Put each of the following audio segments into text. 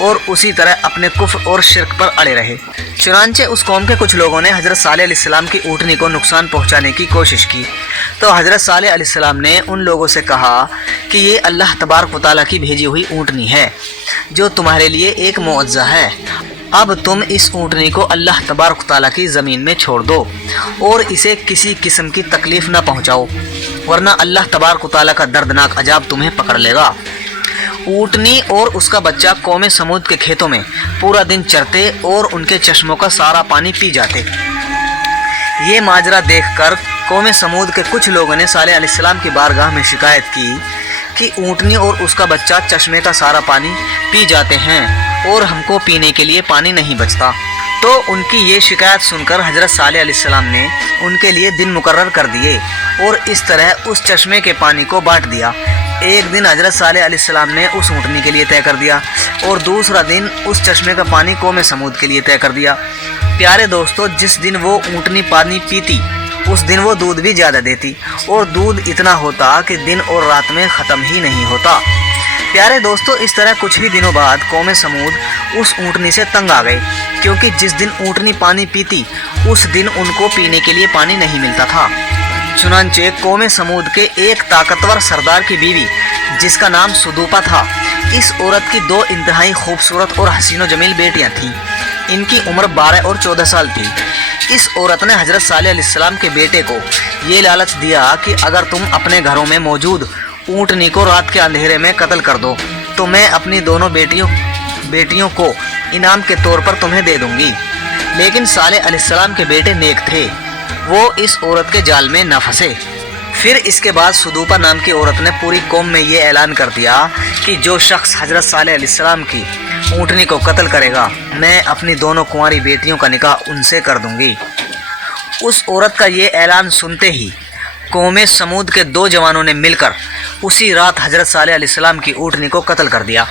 اور اسی طرح اپنے کفر اور شرک پر اڑے رہے۔ چنانچہ اس قوم کے کچھ لوگوں نے حضرت صالح علیہ السلام کی اونٹنی کو نقصان پہنچانے کی کوشش کی، تو حضرت صالح علیہ السلام نے ان لوگوں سے کہا کہ یہ اللہ تبارک و تعالیٰ کی بھیجی ہوئی اونٹنی ہے جو تمہارے لیے ایک معجزہ ہے۔ اب تم اس اونٹنی کو اللہ تبارک و تعالیٰ کی زمین میں چھوڑ دو اور اسے کسی قسم کی تکلیف نہ پہنچاؤ، ورنہ اللہ تبارک و تعالیٰ کا دردناک عذاب تمہیں پکڑ لے گا۔ اونٹنی اور اس کا بچہ قوم سمود کے کھیتوں میں پورا دن چرتے اور ان کے چشموں کا سارا پانی پی جاتے۔ یہ ماجرا دیکھ کر قوم سمود کے کچھ لوگوں نے صالح علیہ السلام کی بارگاہ میں شکایت کی کہ اونٹنی اور اس کا بچہ چشمے کا سارا پانی پی جاتے ہیں اور ہم کو پینے کے لیے پانی نہیں بچتا۔ تو ان کی یہ شکایت سن کر حضرت صالح علیہ السلام نے ان کے لیے دن مقرر کر دیے اور اس طرح اس چشمے کے پانی کو بانٹ دیا۔ ایک دن حضرت صالح علیہ السلام نے اس اونٹنی کے لیے طے کر دیا اور دوسرا دن اس چشمے کا پانی قوم سمود کے لیے طے کر دیا۔ پیارے دوستو، جس دن وہ اونٹنی پانی پیتی اس دن وہ دودھ بھی زیادہ دیتی اور دودھ اتنا ہوتا کہ دن اور رات میں ختم ہی نہیں ہوتا۔ پیارے دوستو، اس طرح کچھ ہی دنوں بعد قوم سمود اس اونٹنی سے تنگ آ گئے، کیونکہ جس دن اونٹنی پانی پیتی اس دن ان کو پینے کے لیے پانی نہیں ملتا تھا۔ چنانچہ قوم سمود کے ایک طاقتور سردار کی بیوی جس کا نام سدوپا تھا، اس عورت کی 2 انتہائی خوبصورت اور حسین و جمیل بیٹیاں تھیں۔ ان کی عمر 12 اور 14 سال تھی۔ اس عورت نے حضرت صالح علیہ السلام کے بیٹے کو یہ لالچ دیا کہ اگر تم اپنے گھروں میں موجود اونٹنی کو رات کے اندھیرے میں قتل کر دو تو میں اپنی دونوں بیٹیوں کو انعام کے طور پر تمہیں دے دوں گی۔ لیکن صالح علیہ السلام کے بیٹے نیک تھے، وہ اس عورت کے جال میں نہ پھنسے۔ پھر اس کے بعد سدوپا نام کی عورت نے پوری قوم میں یہ اعلان کر دیا کہ جو شخص حضرت صالح علیہ السلام کی اونٹنی کو قتل کرے گا میں اپنی دونوں کنواری بیٹیوں کا نکاح ان سے کر دوں گی۔ اس عورت کا یہ اعلان سنتے ہی قوم سمود کے 2 جوانوں نے مل کر اسی رات حضرت صالح علیہ السلام کی اونٹنی کو قتل کر دیا۔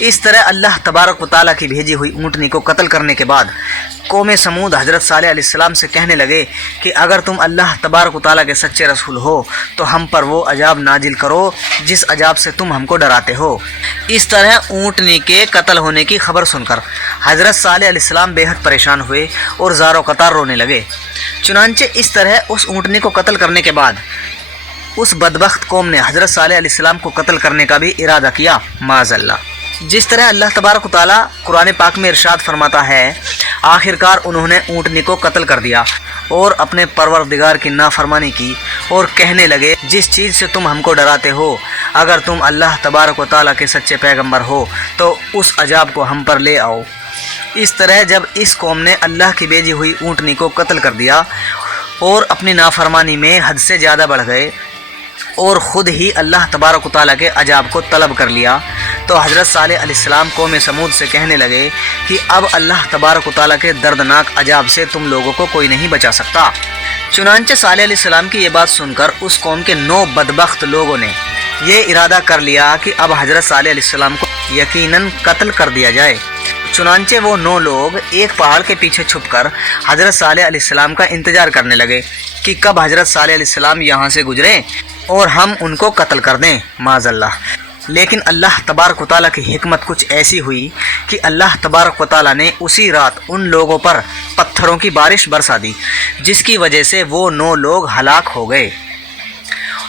اس طرح اللہ تبارک و تعالیٰ کی بھیجی ہوئی اونٹنی کو قتل کرنے کے بعد قوم سمود حضرت صالح علیہ السلام سے کہنے لگے کہ اگر تم اللہ تبارک و تعالیٰ کے سچے رسول ہو تو ہم پر وہ عذاب نازل کرو جس عذاب سے تم ہم کو ڈراتے ہو۔ اس طرح اونٹنی کے قتل ہونے کی خبر سن کر حضرت صالح علیہ السلام بے حد پریشان ہوئے اور زار و قطار رونے لگے۔ چنانچہ اس طرح اس اونٹنی کو قتل کرنے کے بعد اس بدبخت قوم نے حضرت صالح علیہ السلام کو قتل کرنے کا بھی ارادہ کیا، معاذ اللہ۔ جس طرح اللہ تبارک و تعالیٰ قرآن پاک میں ارشاد فرماتا ہے، آخرکار انہوں نے اونٹنی کو قتل کر دیا اور اپنے پروردگار کی نافرمانی کی اور کہنے لگے جس چیز سے تم ہم کو ڈراتے ہو اگر تم اللہ تبارک و تعالیٰ کے سچے پیغمبر ہو تو اس عذاب کو ہم پر لے آؤ۔ اس طرح جب اس قوم نے اللہ کی بھیجی ہوئی اونٹنی کو قتل کر دیا اور اپنی نافرمانی میں حد سے زیادہ بڑھ گئے اور خود ہی اللہ تبارک و تعالیٰ کے عذاب کو طلب کر لیا، تو حضرت صالح علیہ السلام قوم سمود سے کہنے لگے کہ اب اللہ تبارک و تعالیٰ کے دردناک عذاب سے تم لوگوں کو کوئی نہیں بچا سکتا۔ چنانچہ صالح علیہ السلام کی یہ بات سن کر اس قوم کے 9 بدبخت لوگوں نے یہ ارادہ کر لیا کہ اب حضرت صالح علیہ السلام کو یقیناً قتل کر دیا جائے۔ چنانچہ وہ 9 لوگ ایک پہاڑ کے پیچھے چھپ کر حضرت صالح علیہ السلام کا انتظار کرنے لگے کہ کب حضرت صالح علیہ السلام یہاں سے گزریں اور ہم ان کو قتل کر دیں، معاذ اللہ۔ لیکن اللہ تبارک و تعالیٰ کی حکمت کچھ ایسی ہوئی کہ اللہ تبارک و تعالیٰ نے اسی رات ان لوگوں پر پتھروں کی بارش برسا دی، جس کی وجہ سے وہ 9 لوگ ہلاک ہو گئے۔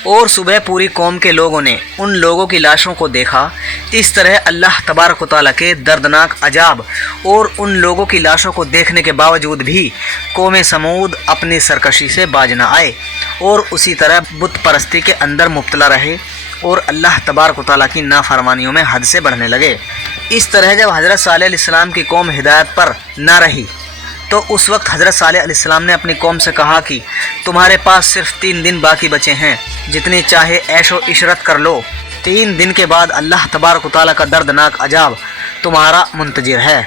اور صبح پوری قوم کے لوگوں نے ان لوگوں کی لاشوں کو دیکھا۔ اس طرح اللہ تبارک و تعالیٰ کے دردناک عذاب اور ان لوگوں کی لاشوں کو دیکھنے کے باوجود بھی قوم سمود اپنی سرکشی سے باز نہ آئے اور اسی طرح بت پرستی کے اندر مبتلا رہے اور اللہ تبارک و تعالیٰ کی نافرمانیوں میں حد سے بڑھنے لگے۔ اس طرح جب حضرت صالح علیہ السلام کی قوم ہدایت پر نہ رہی تو اس وقت حضرت صالح علیہ السلام نے اپنی قوم سے کہا کہ تمہارے پاس صرف 3 دن باقی بچے ہیں، جتنی چاہے عیش و عشرت کر لو۔ 3 دن کے بعد اللہ تبارک و تعالیٰ کا دردناک عذاب تمہارا منتظر ہے۔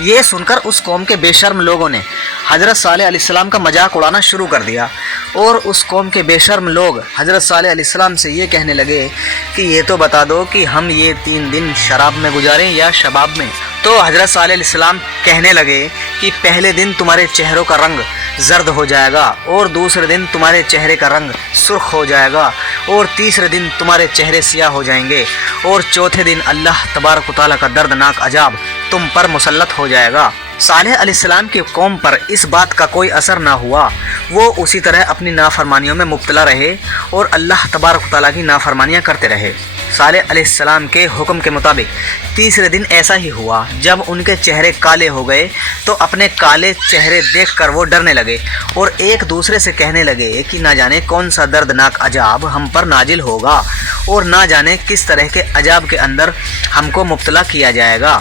یہ سن کر اس قوم کے بے شرم لوگوں نے حضرت صالح علیہ السلام کا مذاق اڑانا شروع کر دیا اور اس قوم کے بے شرم لوگ حضرت صالح علیہ السلام سے یہ کہنے لگے کہ یہ تو بتا دو کہ ہم یہ 3 دن شراب میں گزاریں یا شباب میں۔ تو حضرت صالح علیہ السلام کہنے لگے کہ پہلے دن تمہارے چہروں کا رنگ زرد ہو جائے گا، اور دوسرے دن تمہارے چہرے کا رنگ سرخ ہو جائے گا، اور تیسرے دن تمہارے چہرے سیاہ ہو جائیں گے، اور چوتھے دن اللہ تبارک و تعالیٰ کا دردناک عذاب تم پر مسلط ہو جائے گا۔ صالح علیہ السلام کی قوم پر اس بات کا کوئی اثر نہ ہوا، وہ اسی طرح اپنی نافرمانیوں میں مبتلا رہے اور اللہ تبارک و تعالیٰ کی نافرمانیاں کرتے رہے۔ صالح علیہ السلام کے حکم کے مطابق تیسرے دن ایسا ہی ہوا۔ جب ان کے چہرے کالے ہو گئے تو اپنے کالے چہرے دیکھ کر وہ ڈرنے لگے اور ایک دوسرے سے کہنے لگے کہ نہ جانے کون سا دردناک عذاب ہم پر نازل ہوگا اور نہ جانے کس طرح کے عذاب کے اندر ہم کو مبتلا کیا جائے گا۔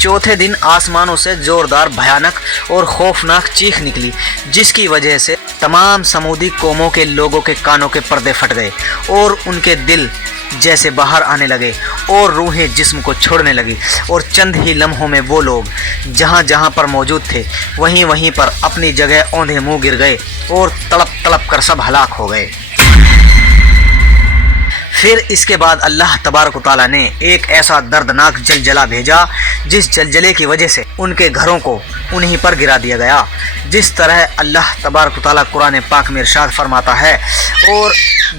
چوتھے دن آسمانوں سے زوردار بھیانک اور خوفناک چیخ نکلی، جس کی وجہ سے تمام سمودی قوموں کے لوگوں کے کانوں کے پردے پھٹ گئے اور ان کے دل جیسے باہر آنے لگے اور روحیں جسم کو چھوڑنے لگی، اور چند ہی لمحوں میں وہ لوگ جہاں جہاں پر موجود تھے وہیں وہیں پر اپنی جگہ اوندھے منہ گر گئے اور تڑپ تڑپ کر سب ہلاک ہو گئے۔ پھر اس کے بعد اللہ تبارک و تعالیٰ نے ایک ایسا دردناک زلزلہ بھیجا جس زلزلے کی وجہ سے ان کے گھروں کو انہی پر گرا دیا گیا، جس طرح اللہ تبارک و تعالیٰ قرآن پاک میں ارشاد فرماتا ہے، اور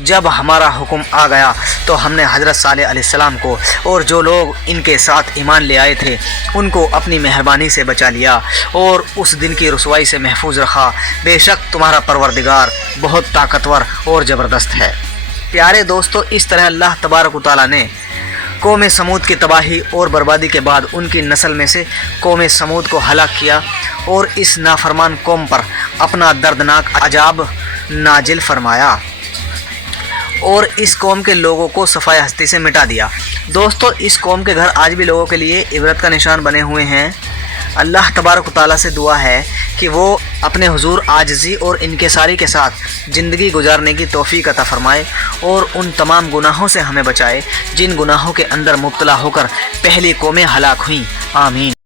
جب ہمارا حکم آ گیا تو ہم نے حضرت صالح علیہ السلام کو اور جو لوگ ان کے ساتھ ایمان لے آئے تھے ان کو اپنی مہربانی سے بچا لیا اور اس دن کی رسوائی سے محفوظ رکھا۔ بے شک تمہارا پروردگار بہت طاقتور اور زبردست ہے۔ پیارے دوستو، اس طرح اللہ تبارک و تعالیٰ نے قوم سمود کی تباہی اور بربادی کے بعد ان کی نسل میں سے قوم سمود کو ہلاک کیا اور اس نافرمان قوم پر اپنا دردناک عذاب نازل فرمایا اور اس قوم کے لوگوں کو صفائے ہستی سے مٹا دیا۔ دوستو، اس قوم کے گھر آج بھی لوگوں کے لیے عبرت کا نشان بنے ہوئے ہیں۔ اللہ تبارک و تعالیٰ سے دعا ہے کہ وہ اپنے حضور عاجزی اور انکساری کے ساتھ زندگی گزارنے کی توفیق عطا فرمائے اور ان تمام گناہوں سے ہمیں بچائے جن گناہوں کے اندر مبتلا ہو کر پہلی قومیں ہلاک ہوئیں۔ آمین۔